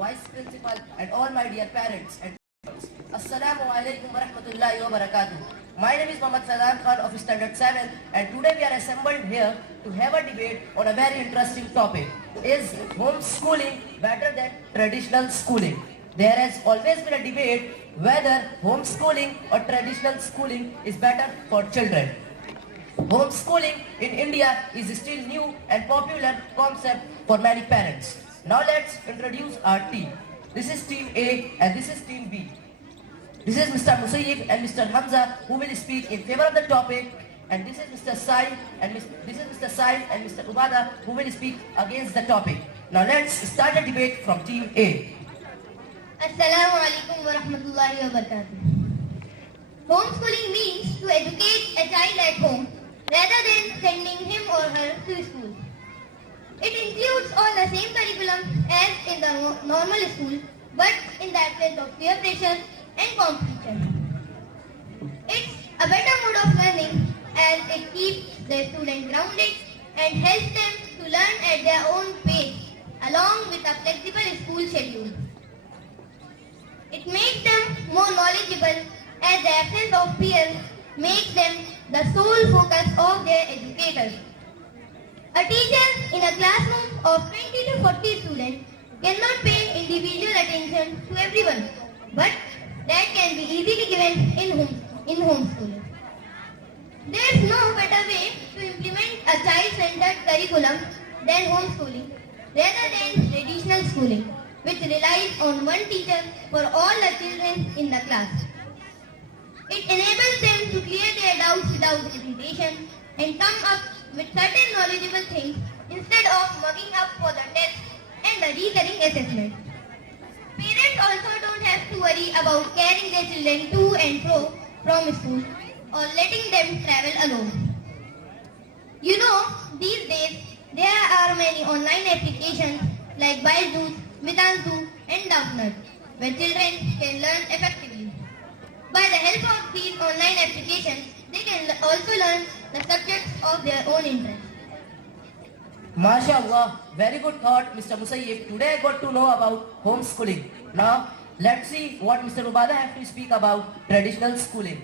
Vice Principal, and all my dear parents and Assalamu alaikum wa rahmatullahi wa barakatuh. My name is Mohammad Fazan Khan of Standard 7, and today we are assembled here to have a debate on a very interesting topic. Is homeschooling better than traditional schooling? There has always been a debate whether homeschooling or traditional schooling is better for children. Homeschooling in India is still new and popular concept for many parents. Now let's introduce our team. This is team A and this is team B. This is Mr. Musayyib and Mr. Hamza who will speak in favor of the topic, and this is Mr. Sain and Mr. Ubada who will speak against the topic. Now let's start the debate from team A. Assalamu alaikum wa rahmatullahi wa barakatuh. Homeschooling means to educate a child at home rather than sending him or her to school. It includes all the same curriculum as in the normal school, but in the absence of peer pressure and competition. It's a better mode of learning as it keeps the student grounded and helps them to learn at their own pace along with a flexible school schedule. It makes them more knowledgeable as the absence of peers makes them the sole focus of their educators. A teacher in a classroom of 20 to 40 students cannot pay individual attention to everyone, but that can be easily given in homeschooling. There is no better way to implement a child-centered curriculum than homeschooling rather than traditional schooling, which relies on one teacher for all the children in the class. It enables them to clear their doubts without hesitation and come up with certain knowledgeable things instead of mugging up for the test and the recurring assessment. Parents also don't have to worry about carrying their children to and fro from school or letting them travel alone. You know, these days there are many online applications like Byju's, Vedantu and Doubtnut where children can learn effectively. By the help of these online applications, they can also learn the subjects of their own interest. MashaAllah, very good thought, Mr. Musayyib. Today I got to know about homeschooling. Now, let's see what Mr. Ubada has to speak about traditional schooling.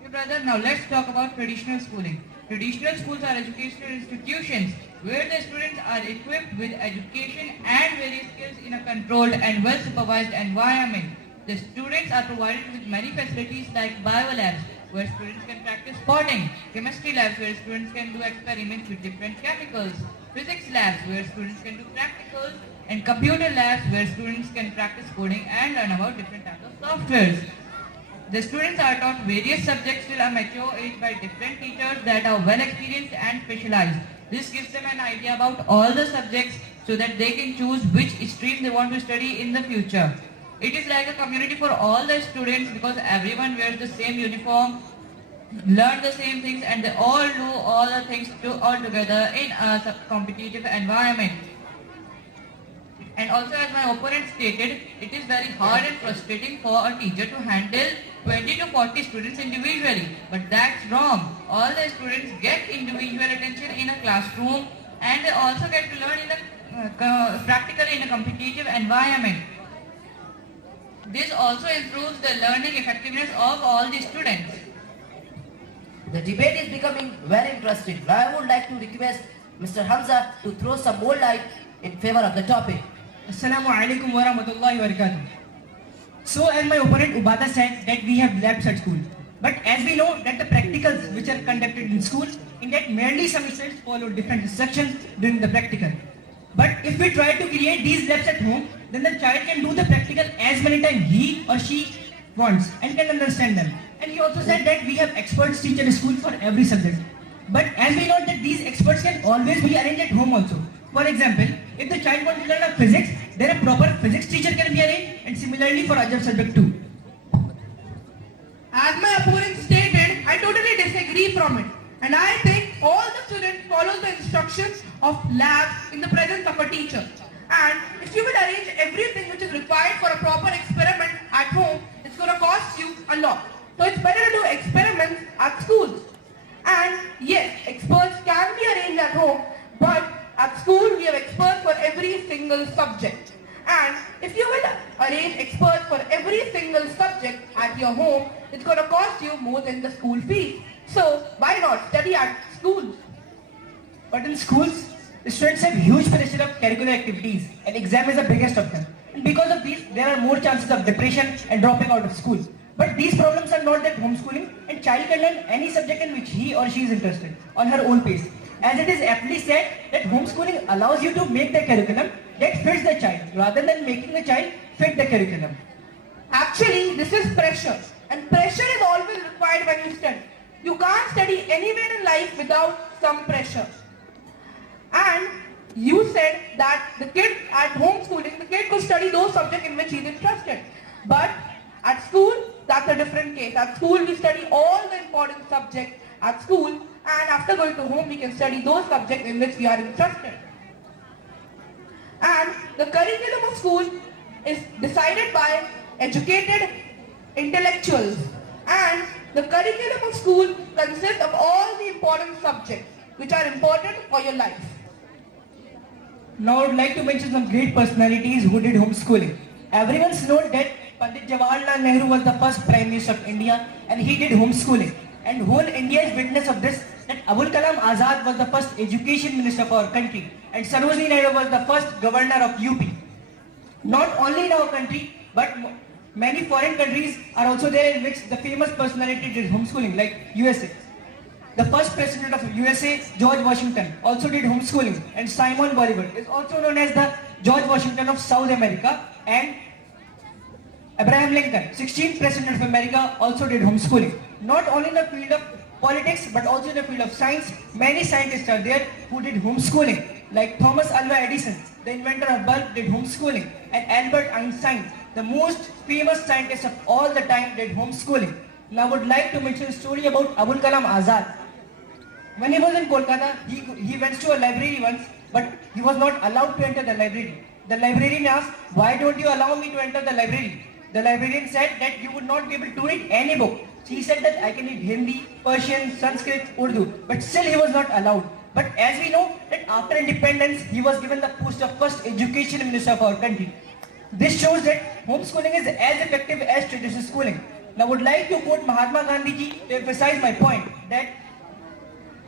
Okay, brother, now let's talk about traditional schooling. Traditional schools are educational institutions where the students are equipped with education and various skills in a controlled and well-supervised environment. The students are provided with many facilities like bio labs, where students can practice spotting, chemistry labs where students can do experiments with different chemicals, physics labs where students can do practicals, and computer labs where students can practice coding and learn about different types of softwares. The students are taught various subjects till a mature age by different teachers that are well experienced and specialized. This gives them an idea about all the subjects so that they can choose which stream they want to study in the future. It is like a community for all the students because everyone wears the same uniform, learn the same things, and they all do all the things all together in a competitive environment. And also, as my opponent stated, it is very hard and frustrating for a teacher to handle 20 to 40 students individually. But that's wrong. All the students get individual attention in a classroom and they also get to learn in a practically in a competitive environment. This also improves the learning effectiveness of all the students. The debate is becoming very interesting. Now I would like to request Mr. Hamza to throw some more light in favor of the topic. Assalamu alaikum wa rahmatullahi wa barakatuh. So as my opponent Ubada said that we have labs at school. But as we know that the practicals which are conducted in school, in that merely some students follow different instructions during the practical. But if we try to create these labs at home, then the child can do the practical as many times he or she wants and can understand them. And he also said that we have experts teach in school for every subject. But as we know that these experts can always be arranged at home also. For example, if the child wants to learn physics, then a proper physics teacher can be arranged, and similarly for other subject too. As my opponent stated, I totally disagree from it. And I think all the students follow the instructions of labs in the presence of a teacher. And if you will arrange everything which is required for a proper experiment at home, it's going to cost you a lot. So it's better to do experiments at schools. And yes, experts can be arranged at home, but at school we have experts for every single subject. And if arrange experts for every single subject at your home, it's going to cost you more than the school fee. So why not study at schools? But in schools, the students have huge pressure of curricular activities and exam is the biggest of them. And because of these, there are more chances of depression and dropping out of school. But these problems are not that homeschooling and child can learn any subject in which he or she is interested on her own pace. As it is aptly said that homeschooling allows you to make the curriculum that fits the child rather than making the child fit the curriculum. Actually, this is pressure. And pressure is always required when you study. You can't study anywhere in life without some pressure. And you said that the kid at homeschooling, the kid could study those subjects in which he is interested. But at school, that's a different case. At school, we study all the important subjects at school, and after going to home, we can study those subjects in which we are interested. And the curriculum of school is decided by educated intellectuals. And the curriculum of school consists of all the important subjects which are important for your life. Now I would like to mention some great personalities who did homeschooling. Everyone's known that Pandit Jawaharlal Nehru was the first Prime Minister of India and he did homeschooling. And whole India is witness of this, that Abul Kalam Azad was the first Education Minister of our country and Sarojini Naidu was the first Governor of UP. Not only in our country, but many foreign countries are also there in which the famous personality did homeschooling, like USA. The first president of USA, George Washington, also did homeschooling, and Simon Bolivar is also known as the George Washington of South America, and Abraham Lincoln, 16th president of America, also did homeschooling. Not only in the field of politics, but also in the field of science, many scientists are there who did homeschooling, like Thomas Alva Edison, the inventor of bulb, did homeschooling, and Albert Einstein, the most famous scientist of all the time, did homeschooling. Now I would like to mention a story about Abul Kalam Azad. When he was in Kolkata, he went to a library once, but he was not allowed to enter the library. The librarian asked, "Why don't you allow me to enter the library?" The librarian said that you would not be able to read any book. He said that I can read Hindi, Persian, Sanskrit, Urdu, but still he was not allowed. But as we know that after independence, he was given the post of first education minister of our country. This shows that homeschooling is as effective as traditional schooling. Now I would like to quote Mahatma Gandhi ji to emphasize my point that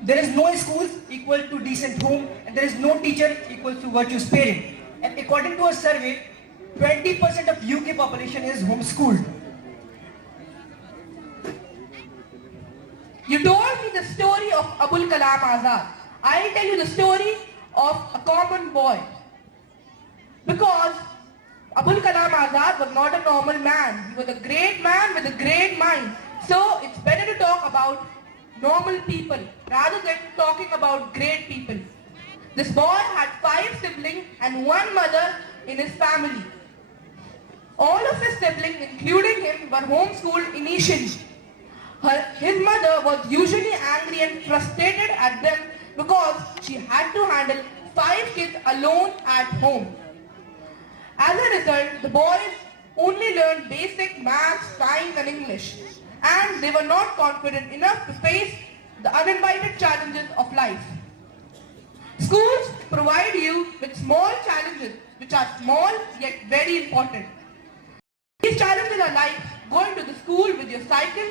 there is no school equal to decent home and there is no teacher equal to virtuous parent. And according to a survey, 20% of UK population is homeschooled. You told me the story of Abul Kalam Azad. I'll tell you the story of a common boy. Because Abul Kalam Azad was not a normal man. He was a great man with a great mind. So it's better to talk about normal people rather than talking about great people. This boy had 5 siblings and 1 mother in his family. All of his siblings, including him, were homeschooled initially. His mother was usually angry and frustrated at them because she had to handle 5 kids alone at home. As a result, the boys only learned basic maths, science and English, and they were not confident enough to face the uninvited challenges of life. Schools provide you with small challenges which are small yet very important. These challenges are like going to the school with your cycle,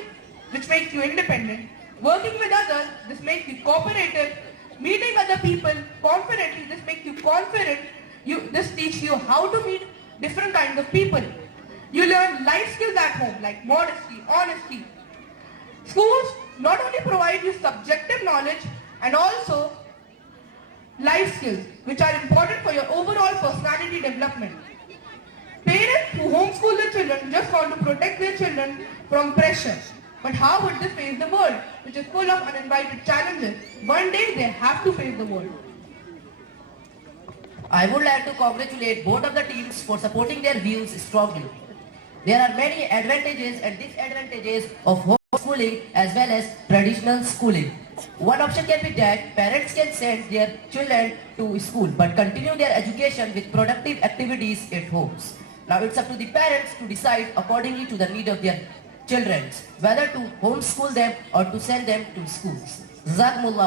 which makes you independent, working with others, this makes you cooperative, meeting other people confidently, this makes you confident, this teaches you how to meet different kinds of people. You learn life skills at home like modesty, honesty. Schools not only provide you subjective knowledge and also life skills which are important for your overall personality development. Parents who homeschool their children just want to protect their children from pressure. But how would they face the world, which is full of uninvited challenges? One day they have to face the world. I would like to congratulate both of the teams for supporting their views strongly. There are many advantages and disadvantages of homeschooling as well as traditional schooling. One option can be that parents can send their children to school but continue their education with productive activities at homes. Now it's up to the parents to decide accordingly to the need of their children whether to homeschool them or to send them to schools. Jazakumullah.